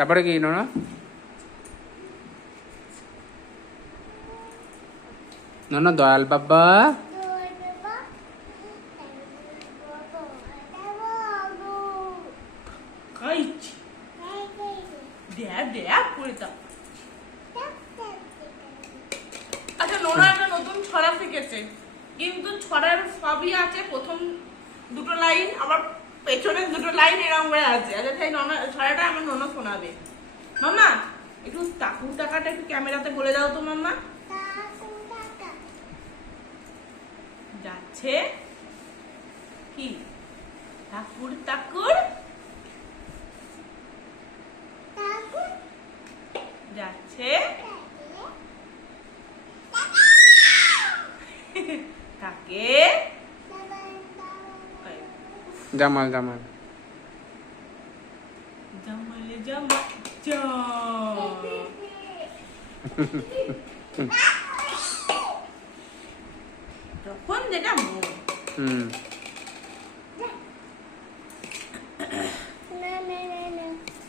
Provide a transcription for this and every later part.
তারপরে কি নোনা? নোনা দয়াল বাবা। আচ্ছা, নোনা একটা নতুন ছড়া শিখেছে, কিন্তু ছড়ার সবই আছে প্রথম দুটো লাইন, আবার পেছনের দুটো লাইন এরকম করে আছে। আচ্ছা, সেই ছড়াটা আমার নোনা শোনাবে। মাম্মা একটু তাকুর টাকাটা একটু ক্যামেরাতে বলে দাও তো মাম্মা। যাচ্ছে কি ঠাকুর ঠাকুর যাচ্ছে তাকে জামাল জামাল জামালে জামা তখন যেটা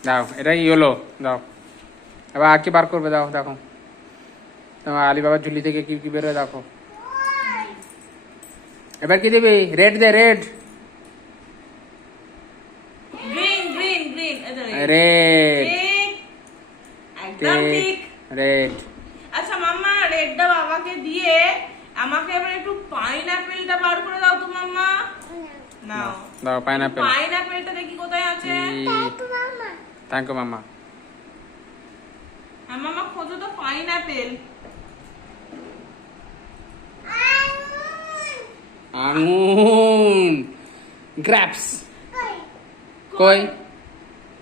দাও, এটা ইয়েলো দাও। এবার আর কি বার করবে? দাও দেখো, তোমার আলিবাবার ঝুলি থেকে কি কি বেরোয় দেখো। এবার কি দিবি? রেড দে, red green green green red একদম ঠিক। রেড। আচ্ছা মাম্মা, রেডটা বাবাকে দিয়ে আমাকে এবার একটু পাইনাপেলটা বার করে দাও তো মাম্মা। নাও দাও পাইনাপেল। পাইনাপেলটা দেখি কোথায় আছে। থ্যাংক ইউ মাম্মা। হ্যাঁ মাম্মা, খোঁজো তো পাইনাপেল। আঙুর গ্র্যাপস। কই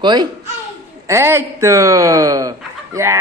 কই? এই তো, ইয়া